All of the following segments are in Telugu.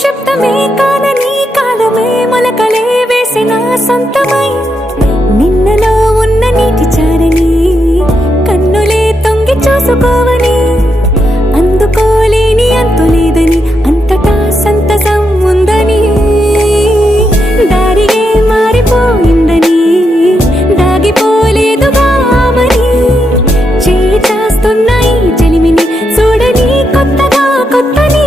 నిక్షిప్తమే కానని కాలమే మొలకలే వేసిన సొంతమై నిన్నలో ఉన్న నీటి చారని కన్నులే తొంగి చూసుకోవని అందుకోలేని అంతులేదని అంతటా సంతసం ఉందని దారిగే మారిపోయిందని దాగిపోలేదుగా ఆమని చేస్తాస్తున్నాయి జలిమిని చూడని కొత్తగా కొత్తని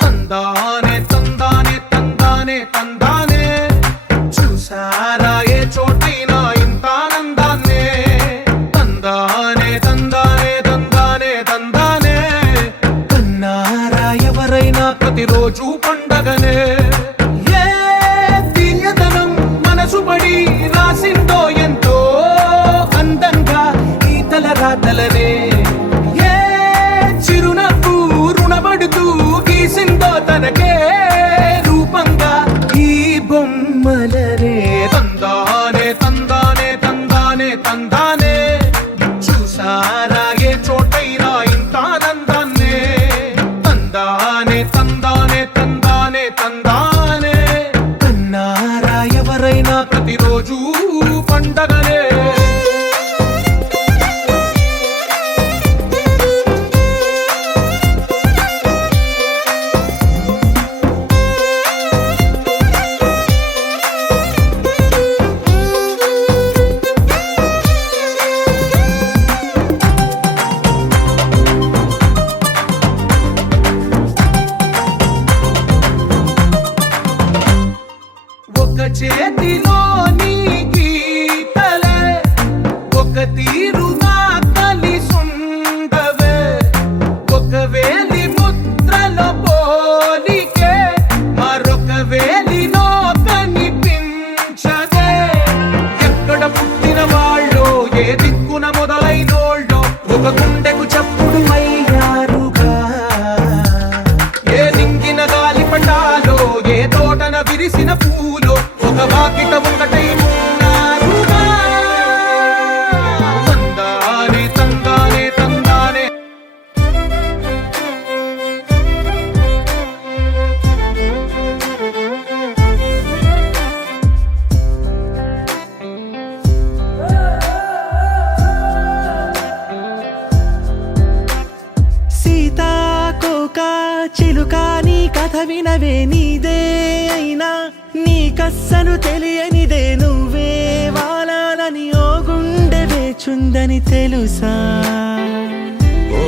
తందానే తందానే తందానే తందానే చూసారా ఏ చోటైనా ఇంత ఆనందాన్నే తందానే తందానే తందానే తందానే కన్నారా ఎవరైనా ప్రతిరోజు పండగనే ఏ తీయదనం మనసు పడి రాసిందో ఎంతో అందంగా ఈ తల రాతలనే ఏ చిరునవ్వు రుణపడుతూ గీసిందో తనకే రూపంగా ఈ బొమ్మలనే తందానే తందానే తందానే తందానే చూసారా ఏ చోటైనా ఇంత ఆనందాన్నే తందానే తందానే తందానే తందానే కన్నారా ఎవరైనా ప్రతిరోజు పండగనే ఒక చేతిలో నీ గీతలే ఒక తీరుగా కలిసుండవే ఒక వేలి ముద్రలో పోలికే మరొక వేలిలో కనిపించదే ఎక్కడ పుట్టిన వాళ్ళో ఏ దిక్కున మొదలైనోళ్ళో ఒక గుండెకు చప్పుడు అయ్యారుగా ఏ నింగిన గాలి పటాలో ఏ తోటన విరిసిన పూలో ఒక వాకిట ఒకటై ఉన్నారుగా తందానే తందానే తందానే సీతాకోక చిలుక నీ కథ వినవే నీదే అయినా నీకస్సలు తెలియనిదే నువ్వే వాలాలని ఓ గుండె వేచుందని తెలుసా ఓ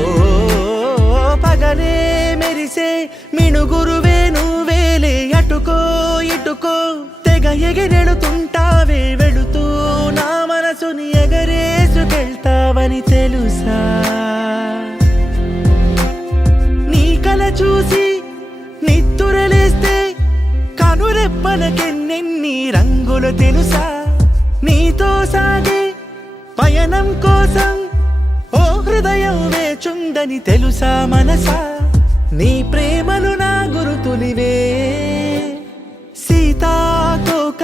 పగలే మెరిసే మిణుగురువే నువ్వేలే అటుకో ఇటుకో తెగ ఎగిరెడుతుంటావే వెళుతూ నా మనసుని ఎగరేసుకెళ్తావని తెలుసా నీ కల చూసి నిద్దురలేస్తే కనురెప్పలకెన్నెన్ని రంగులు తెలుసా నీతో సాగే పయనం కోసం ఓ హృదయం వేచుందని తెలుసా మనసా నీ ప్రేమలు నా గురుతులివే సీతాకోక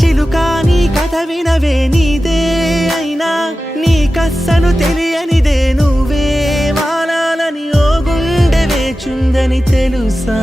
చిలుక నీ కథ వినవే నీదే అయినా నీ కస్సను తెలియనిదే నువ్వే వాలాలని ఓ గుండె వేచుందని తెలుసా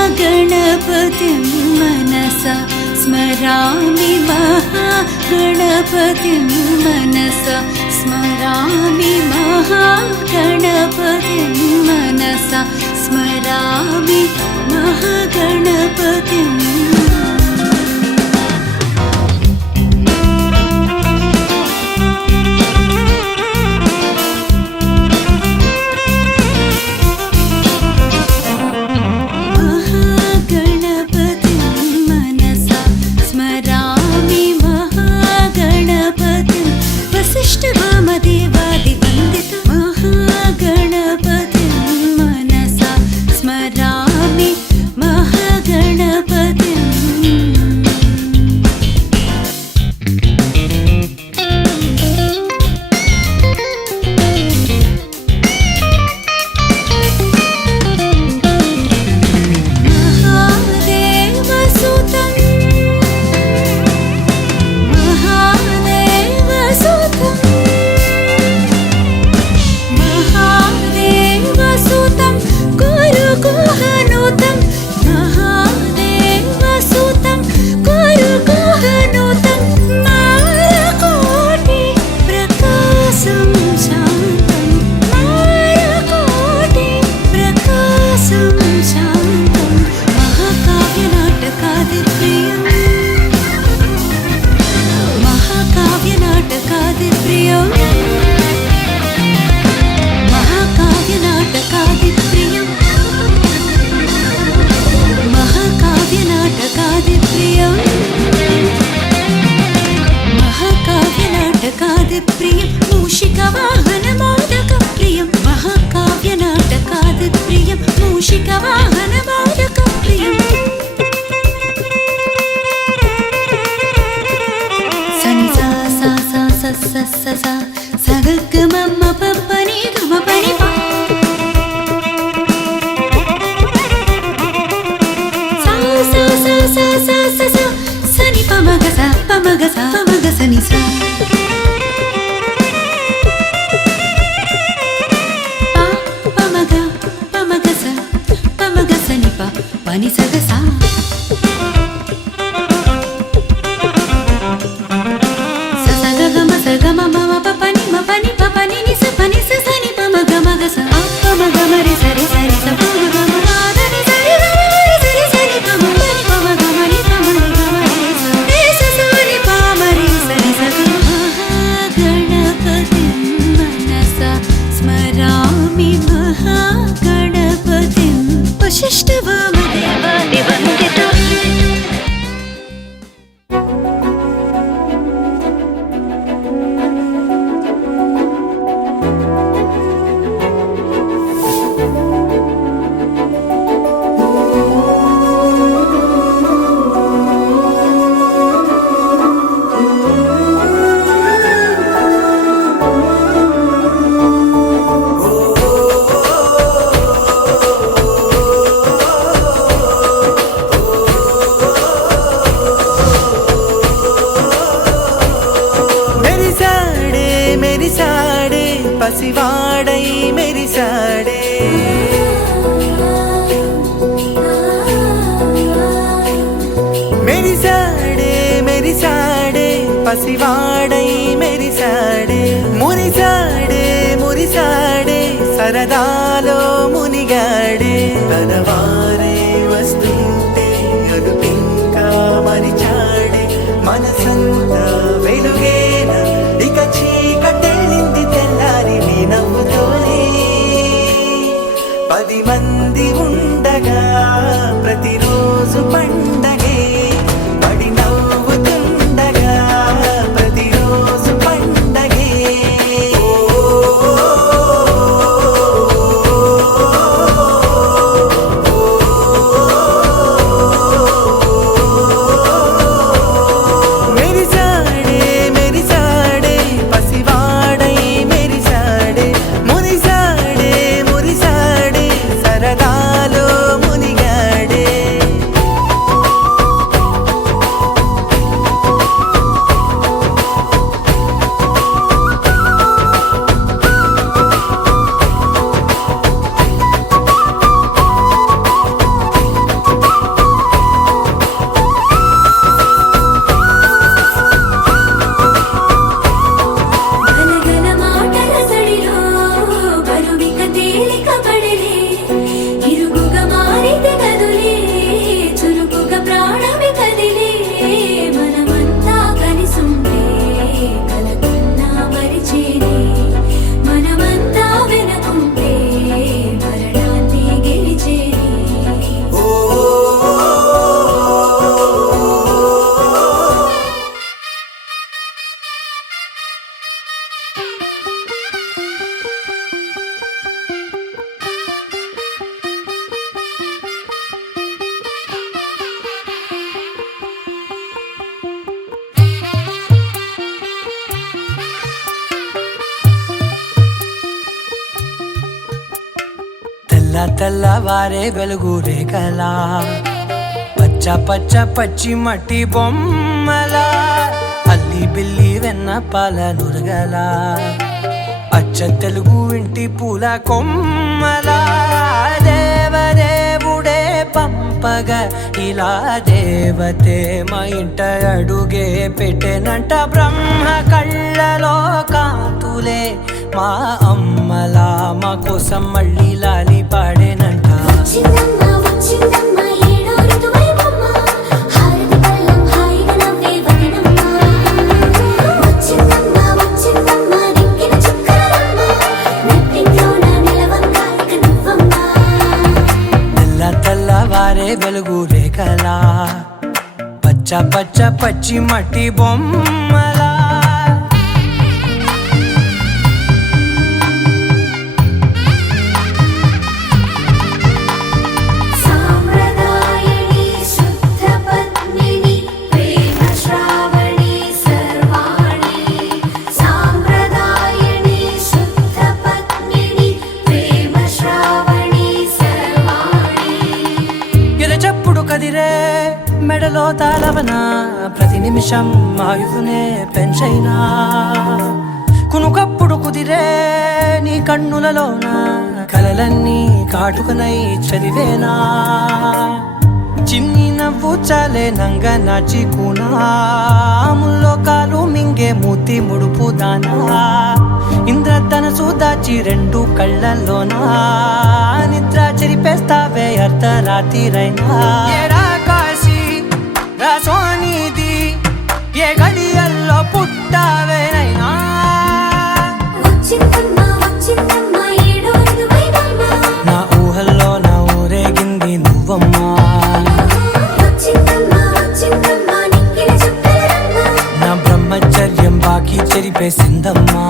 महागणपतिं मनसा स्मरामि महागणपतिं मनसा स्मरामि महागणपतिं मनसा स्मरामि महागणपतिं प्रियं मूषिकवाहनमोदकप्रियं महाकाव्यनाटकादिप्रियं मूषिकवाहनमोदकप्रियं सनि सा सा सा सा सा सा सा सा ग ग म म प प नि ग म प नि प सा सा सा सा सा सा सा सनि प म ग सा प म ग सा प म ग स नि सा pani sa ga sa sa sa ga ga ma ma pa pa ni ni sa ni sa ni pa ma ga sa a pa ma ga ma re sa sa pa ma ga ma da ni sa re sa ni pa ma ni pa ma ga ma ni pa ma ga ma re sa ni pa ma re sa ga Ganapati manasa स्मरामि महागणपतिं वसिष्ठवामदेवादिवन्दितम् పసివాడై మెరిసాడే మెరిసాడే మెరిసాడే పసివాడై మెరిసాడే మురిసాడే మురిసాడే సరదాలో మునిగాడే తనవారే వస్తుంటే అదుపింకా మరిచాడే మన మనసంతా వెలుగేన ఇక చీకటెళ్ళింది తెల్లారి నీ నవ్వుతోనే 10 మంది ఉండగా ప్రతిరోజు పండగే పడి నవ్వుతుండగా ప్రతిరోజు పండగే మెరిసాడే మెరిసాడే పసివాడై మెరిసాడే మురిసాడే మురిసాడే సరదాలో మునిగాడే గలగల మాటల సడిలో బరువిక తేలిక పడలే ఇరుగుగా మారితే కదులే చురుకుగా ప్రాణమి కదిలే మనమంతా కలిసుంటే కలకున్నా మరిచేనే మనమంతా వెనకుంటే మరణాన్ని గెలిచేనే తెల్లవారే వెలుగు రేఖలా పచ్చ పచ్చ పచ్చి మట్టి బొమ్మలా అల్లి బిల్లి వెన్న పాల నురగలా అచ్చ తెలుగు ఇంటి పూల కొమ్మలా దేవదేవుడే పంపగా ఇలా దేవతే మా ఇంట అడుగే పెట్టెనంట బ్రహ్మ కళ్ళలో కాంతులే మా అమ్మలా మా కోసం మళ్ళీ లాలి పాడేనంట వచ్చిందమ్మా ఏడో ఋతువైవమ్మ హారతి పళ్ళం హాయిగా నవ్వే వదనమ్మ వచ్చిందమ్మా నెక్కిన చుక్కలమ్మ నెట్టింట్లోన నిలవంగా ఇక నువ్వమ్మా తెల్లవారే వెలుగు రేఖలా పచ్చ పచ్చ పచ్చి మట్టి బొమ్మలా సాంప్రదాయని శుద్ధ పద్మిని ప్రేమ శ్రావణి సర్వాణి సాంప్రదాయని శుద్ధ పద్మిని ప్రేమ శ్రావణి సర్వాణి ఎరచప్పుడు కదిరే మెడలో తాళవన ప్రతి నిమిషం ఆయుధునే పెంచైనా కునుకప్పుడు కుదిరే నీ కన్నులలోన కలలన్నీ కాటుకనై చదివేనా చిన్ని నవ్వు చాలే నంగ నాచి కూనాముల్లో కాలు మింగే మూతి ముడుపు దానా ఇంద్రధనసు దాచి 2 కళ్ళల్లోనా నిద్ర చెరిపేస్తావే అర్ధరాత్రిరైనా ఏరా కాశీ రా సోనిది ఏ గడియల్లో పుట్టావేనైనా వచ్చిందమ్మా ఏడో ఋతువైవమ్మ నా ఊహల్లో నా ఊరేగింది నువ్వమ్మా వచ్చిందమ్మా నెక్కిన చుక్కలమ్మ నా బ్రహ్మచర్యం బాకీ చెరిపేసిందమ్మా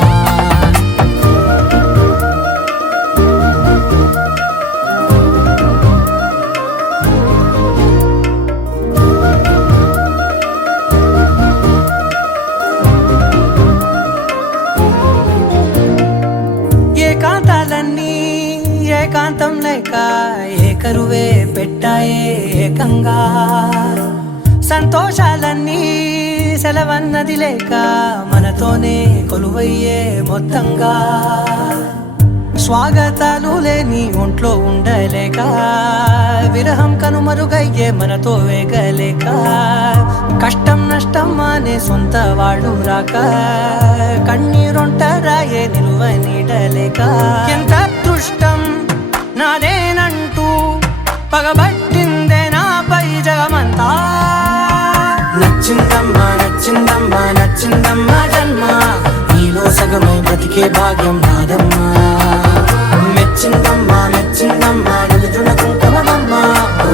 ఏకాంతాలన్నీ ఏకాంతం లేక ఏకరువే పెట్టాయే ఏకంగా సంతోషాలన్నీ సెలవన్నది లేక మనతోనే కొలువయ్యే మొత్తంగా స్వాగతాలు లేని ఒంట్లో ఉండలేక విరహం కనుమరుగయ్యే మనతో వేగలేక కష్టం నష్టం అనే సొంత వాడు రాక కన్నీరొంటరాయే నిలువ నీడలేక ఎంత అదృష్టం నాదేనంటూ పగబట్టిందే నాపై జగమంతా నచ్చ నచ్చిందమ్మా నచ్చిందమ్మా నచ్చిందమ్మా జన్మ నీలో సగమై బ్రతికే భాగ్యం నాదమ్మా మెచ్చిందమ్మా మెచ్చిందమ్మా నిలుచున కుంకుమమ్మా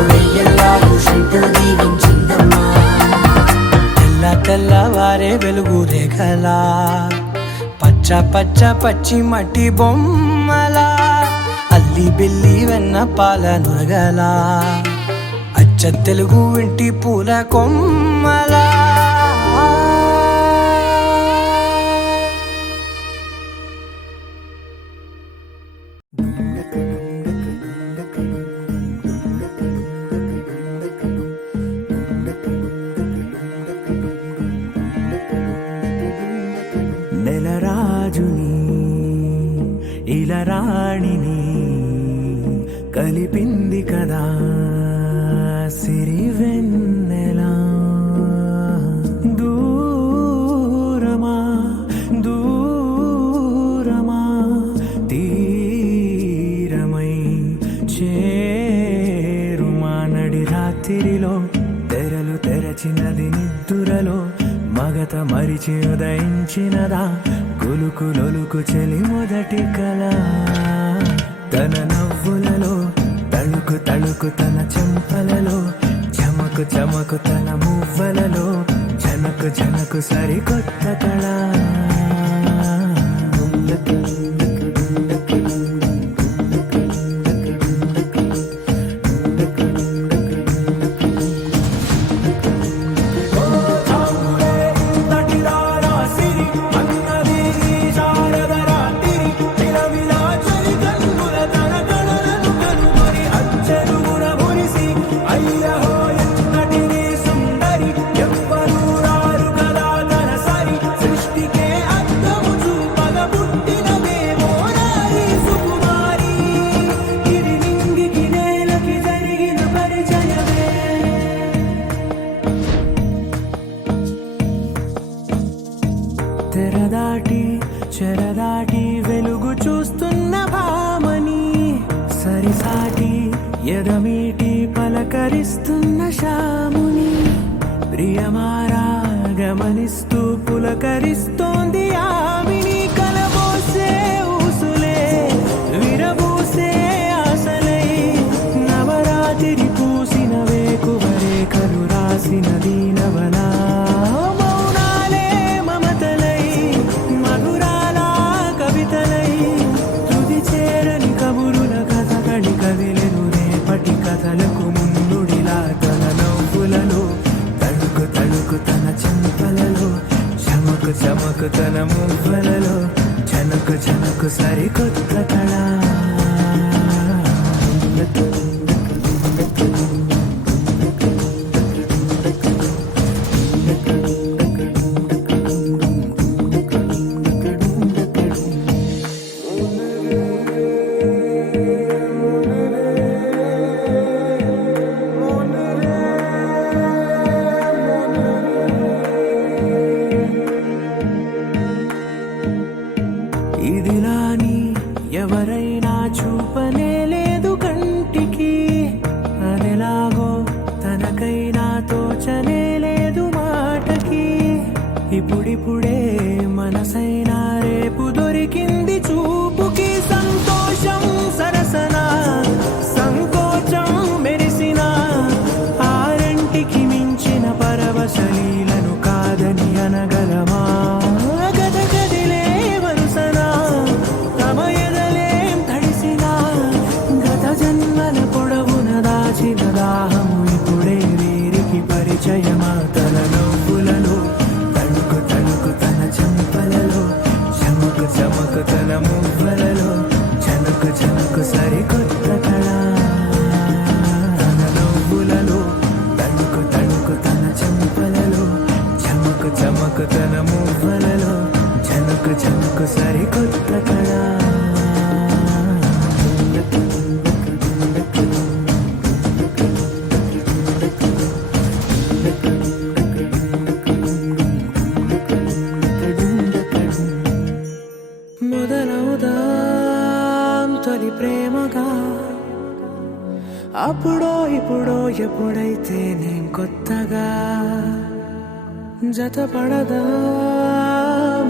వెయ్యల్లాలు శంకరు దీవించిందమ్మా తెల్ల తెల్లవారే వెలుగు రేఖలా పచ్చ పచ్చ పచ్చి మట్టి బొమ్మలా అల్లి బిల్లి వెన్న పాల నురగలా అచ్చ తెలుగు ఇంటి పూల కొమ్మలా నెలరాజుని ఇలా రాణిని కలిపింది కదా సిరి వెన్నెలా దూరమా దూరమా తీరమై చేరుమా నడి రాత్రిలో తెరలు తెరచినది నిద్దురలో మగత మరిచి ఉదయించినదా కులుకు లొలుకు చెలి మొదటి కళ తన నవ్వులలో తళుకు తళుకు తన చెంపలలో చమకు చమకు తన మువ్వలలో జనకు జనకు సరికొత్త కళ తెరదాటి చెరదాటి వెలుగు చూస్తున్న భామని సరిసాటి ఎదమీటి పలకరిస్తున్న శాముని ప్రియమారా గమనిస్తూ పులకరిస్తోంది ఆవిని కలబోసే ఊసులే విరబూసే ఆశలై నవరాత్రి పూసిన వేకువరే కలు రాసిన దీనవనా కథలకు ముందుడిలా తన నవ్వులలో తడుకు తడుకు తన చెంపలలో చమకు చమకు తన మువ్వలలో జనకు జనకు సరికొత్త కళ ఇదిలాని ఎవరైనా చూపనే లేదు కంటికి అదెలాగో తనకైనా తోచనే లేదు మాటకి ఇప్పుడిప్పుడే మనసైనా రేపు దొరికింది చూపుకి సంతోషం సరసన సంకోచం మెరిసిన ఆరంటికి మించిన పరవశలీలను కాదని అనగలమా దాహము ఇప్పుడే వీరికి పరిచయమా తన నవ్వులలో తణుకు తణుకు తన చెంపలలో చమకు చమకు తన మువ్వలలో జనకు జనకు సరికొత్త కళ తన నవ్వులలో తణుకు తణుకు తన చెంపలలో చమకు చమకు తన మువ్వలలో జనకు జనకు సరికొత్త కళ తొలి ప్రేమగా అప్పుడో ఇప్పుడో ఎప్పుడైతే నేను కొత్తగా జతపడదా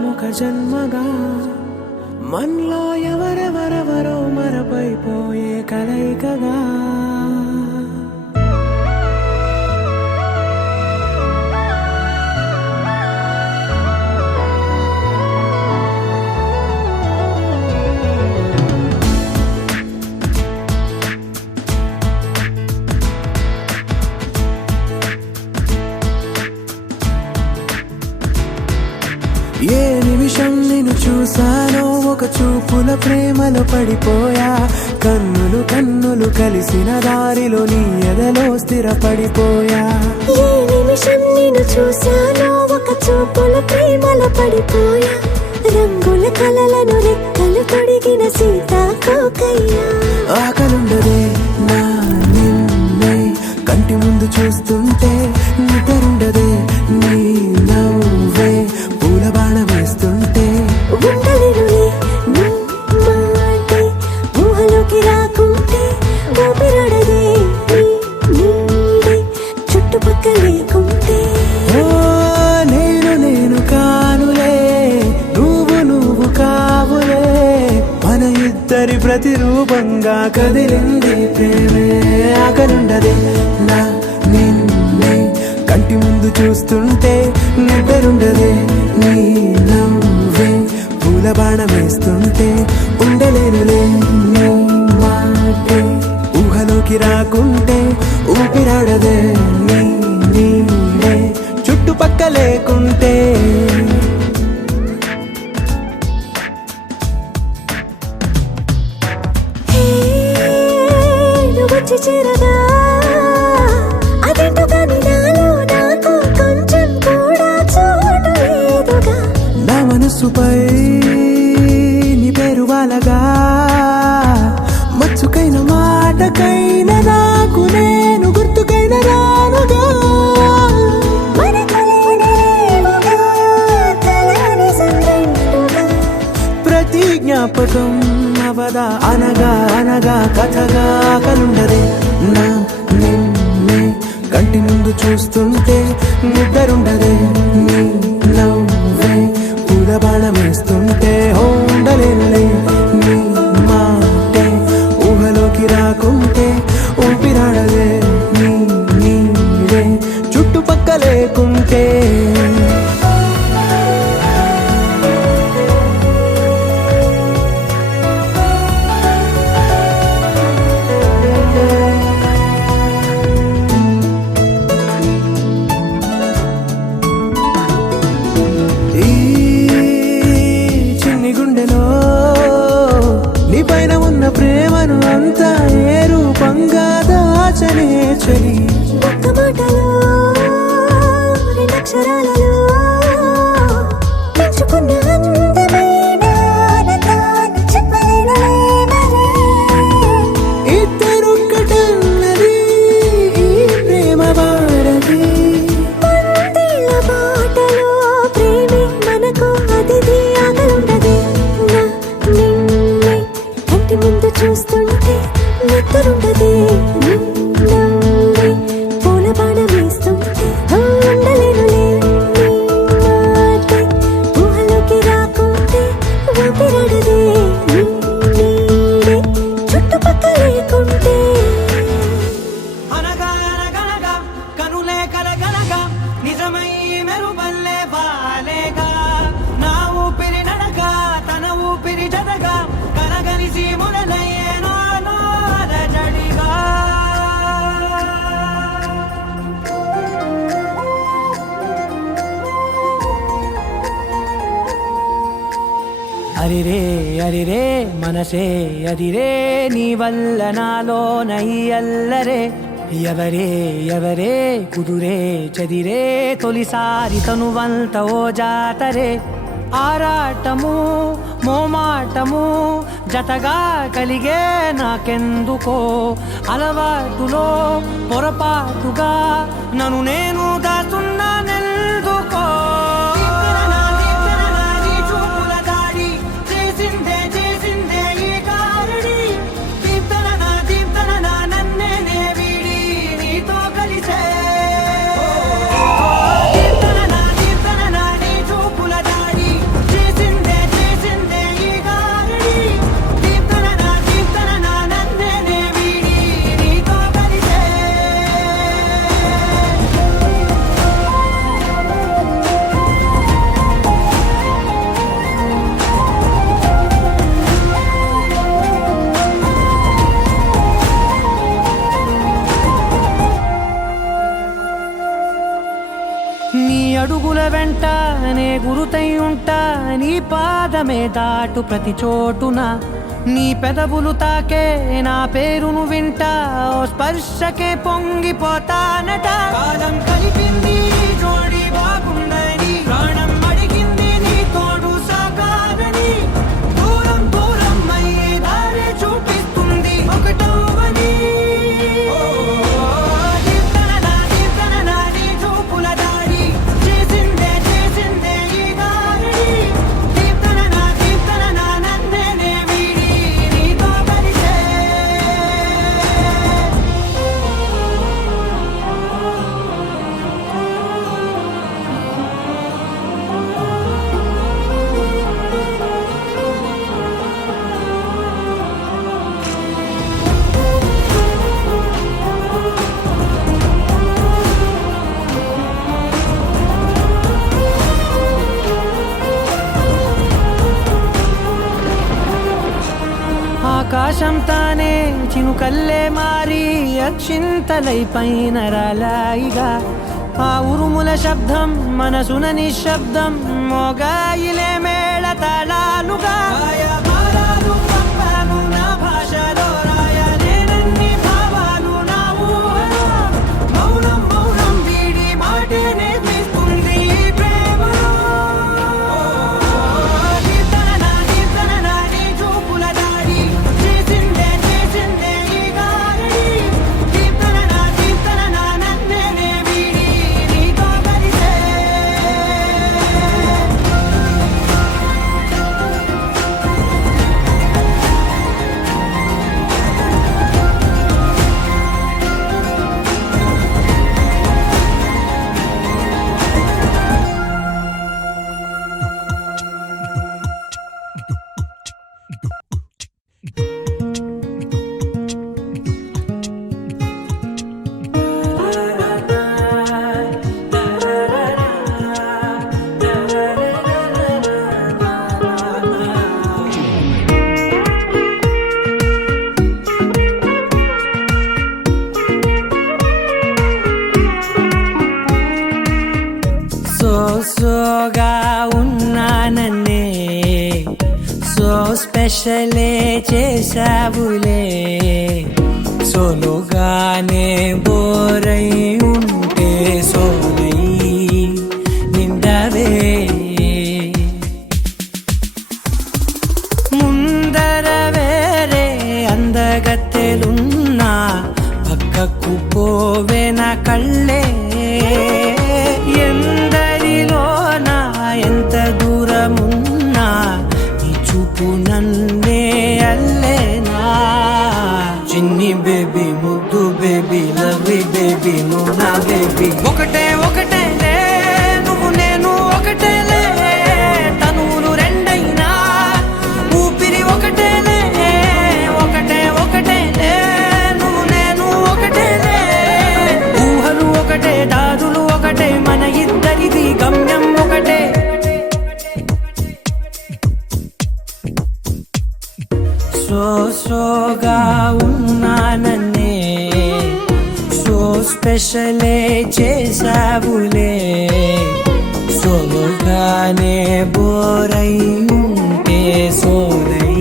ముఖ జన్మగా మనలో ఎవరెవరెవరో మరపైపోయే కలయికగా ఏ నిమిషం నిన్ను చూసానో ఒక చూపుల ప్రేమలో పడిపోయా కన్నులు కన్నులు కలిసిన దారిలో నీ ఎదలో స్థిరపడిపోయా ఏ నిమిషం నిన్ను చూసానో ఒక చూపుల ప్రేమలో పడిపోయా రంగుల కలలను రెక్కలు తొడిగిన సీతాకోకయ్యా ఆకలుండదే నా నిన్నే కంటి ముందు చూస్తుంటే నిద్రుండదే నీ నవ్వే పూల బాణ వేస్తుంటే ఉండలేనులే నీ మాటే ఊహలోకి రాకుంటే ఊపిరాడదే నీ నీడే చుట్టుపక్కల లేకుంటే ఓ నేను కానులే నువ్వు కావులే మన ఇద్దరి ప్రతిరూపంగా కదిలింది ప్రేమే ఆకలుండదే నా నిన్నే కంటి ముందు చూస్తుంటే నిద్రుండదే నీ నవ్వే పూల బాణం వేస్తుంటే ఉండలేనులే నీ మాటే ఊహలోకి రాకుంటే ఊపిరాడదే నీ నీడే చుట్టుపక్క లేకుంటే వచ్చి చేరగా అదేంటో కానీ నాలో నాకు కొంచెం కూడా చోటు లేదుగా నా మనసుపై నీ పేరు వాలగా మచ్చుకైన మాటకైన నాకు నేను గుర్తుకైన రానుగా మనకులేనిరేవుగా కలని సంరెండుగా ప్రతి జ్ఞాపకం అవదా అనగా అనగా కథగా కలుండదే నా నిన్నే కంటి ముందు చూస్తుంటే నిద్రుండదే నీ నవ్వే పూల బాణం వేస్తుంటే ఉండలేనులే నీ మాటే ఊహలోకి రాకుంటే ఊపిరాడదే నీ నీడే చుట్టుపక్క లేకుంటే ఈ చిన్ని గుండెలో నీ పైన ఉన్న ప్రేమను అంతా ఏ రూపంగా దాచనే చలి ఒక్క మాటలో రెండక్షరాలలో పెంచుకున్న అందమైన ఆనందాన్ని చెప్పలేనులే మరి ఇద్దరొక్కటన్నది ఈ ప్రేమ వారది పందిళ్ళ బాటలో ప్రేమే మనకు అతిథి ఆగలుండదే నా నిన్నే కంటి ముందు చూస్తుంటే నిద్రుండదే నీ నవ్వే పూల బాణం వేస్తుంటే ఉండలేనులే నీ మాటే ఊహలోకి రాకుంటే ఊపిరాడదే నీ నీడే చుట్టుపక్కల లేకుంటే అనగా అనగనగా కనులే కలగనగా నిజమై మెరుపల్లే బాలేగా నా ఊపిరి నడగా తన ఊపిరి జదగా కలగలిసి మురలయ్యేనో జడిగా అరిరే అరిరే మనసే అదిరే నీ వల్ల నాలో నయ్యల్లరే ఎవరే ఎవరే కుదురే చదిరే తొలిసారి తనువంత ఓ జాతరే ఆరాటము మోమాటము జతగా కలిగే నాకెందుకో అలవాటులో పొరపాటుగా నన్ను నేను దాస్తున్నా నెల్దుకో గురుతై ఉంటా నీ పాదమే దాటు ప్రతి చోటున నీ పెదవులు తాకే నా పేరును వింటా ఓ స్పర్శకే పొంగిపోతానట కాలం కలిపింది జోడి బాగుందని ప్రాణం అడిగింది నీ తోడు సాగాలని దూరం దూరం అయ్యే దారి చూపిస్తుంది ఒకటవని ఆకాశం తానే చినుకల్లే మారి అక్షింతలై పైన రాలాయిగా ఆ ఉరుముల శబ్దం మనసున నిశ్శబ్దం మోగాయిలే మేళ తాళాలుగా మారాలు పంపాను నా భాషలో రాయలేనన్ని భావాలు నా ఊహలో మౌనం మౌనం వీడి మాటే నేర్పిస్తుంది ప్రేమలో సోగా ఉన్నానన్నే సో స్పెషలే చేసావులే సోలోగానే బోరై ఉంటే సోనై నిండవే ముందర వేరే అందగత్తెలున్నా పక్కకు పోవే నా కళ్ళే ఎందరిలోనా ఎంత దూరమున్నా నీ చూపు నన్నే అల్లేనా చిన్ని బేబీ ముద్దు బేబీ లవ్లీ బేబీ నువ్వు నా బేబీ ఒకటే ఒకటేలే నువ్వు నేను ఒకటేలే తనువులు రెండైనా ఊపిరి ఒకటేలే ఒకటే ఒకటేలే నువ్వు నేను ఒకటేలే ఊహలు ఒకటే దారులు ఒకటే మన ఇద్దరిది గమ్యం ఒకటే సోగా ఉన్నానన్నే సో స్పెషలే చేసావులే సోలోగానే బోరై ఉంటే సోనై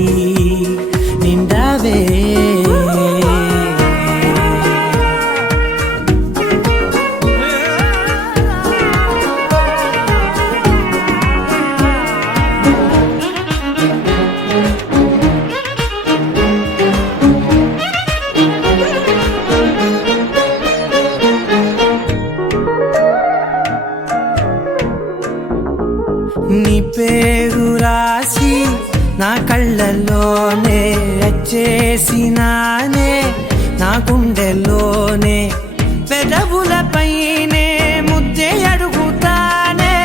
నిండవే నీ పేరు రాసి నా కళ్ళల్లోనే వచ్చేసినానే నా గుండెల్లోనే పెదవులపైనే ముద్దే అడుగుతానే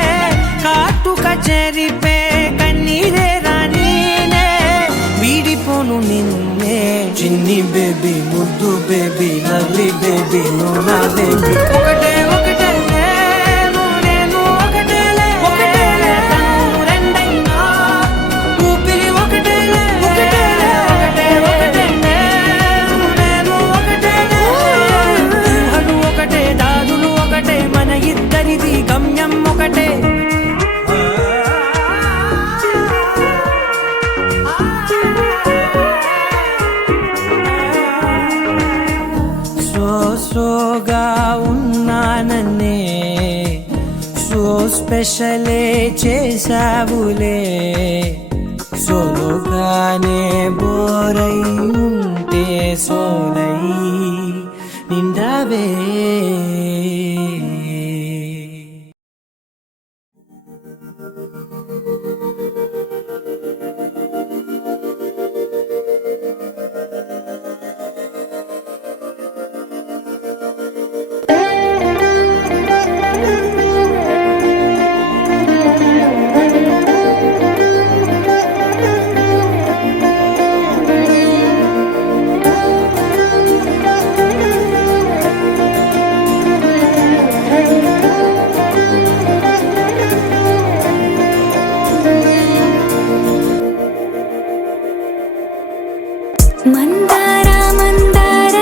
కాటుక చెరిపే కన్నీరే రానీనే వీడిపోను నిన్నే చిన్ని బేబీ ముద్దు బేబీ లవ్లీ బేబీ నువ్వు నా బేబీ ఒకటే ఒకటే గమ్యం ఒకటే స్పెషలే చేసావులే సోలోగానే బోరై ఉంటే సోలై నిండవే మందార మందార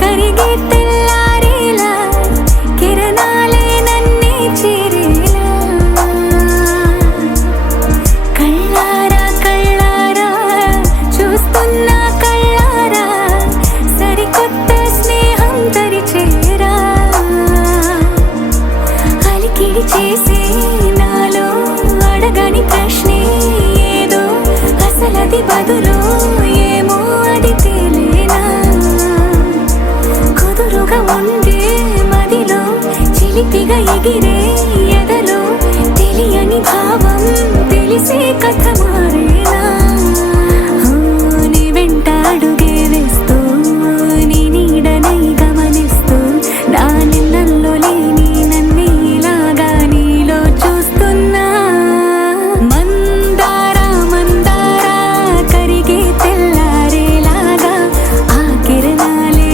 కరిగే తెల్లారేలా కిరణాలే నన్నే చేరేలా కళ్ళారా కళ్ళారా చూస్తున్నా కళ్ళారా సరికొత్త స్నేహం తరిచేరా అలికిడి చేసే నాలో అడగని ప్రశ్నే ఏదో అసలది బదులు ఉండే మదిలో చిలిపిగా ఎగిరే ఎదలో తెలియని భావం తెలిసే కథ మారేనా నీ వెంట అడుగే వేస్తూ నీ నీడనై గమనిస్తూ నా నిన్నల్లో లేని నన్నే ఇలాగా నీలో చూస్తున్నా మందార మందార కరిగే తెల్లారేలాగా ఆ కిరణాలే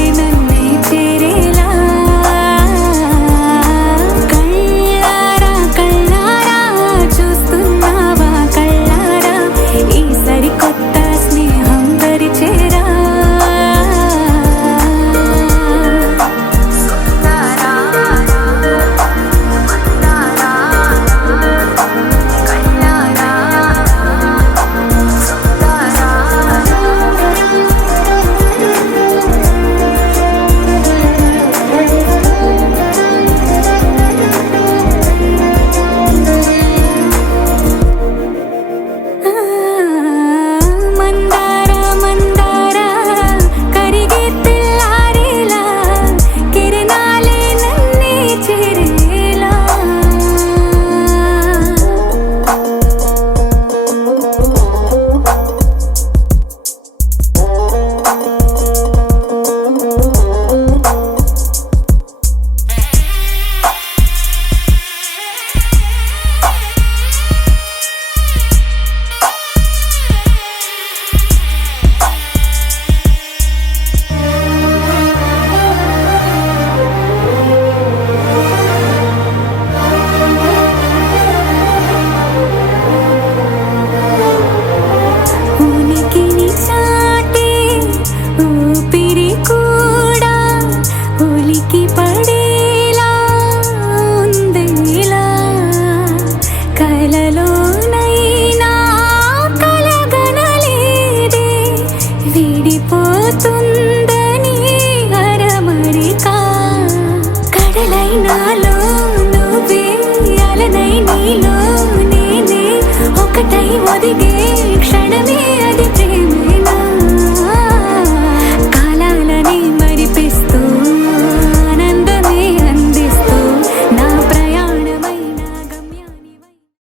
నాలో నువ్వే అలనై నీలో నేనే ఒకటై ఒదిగే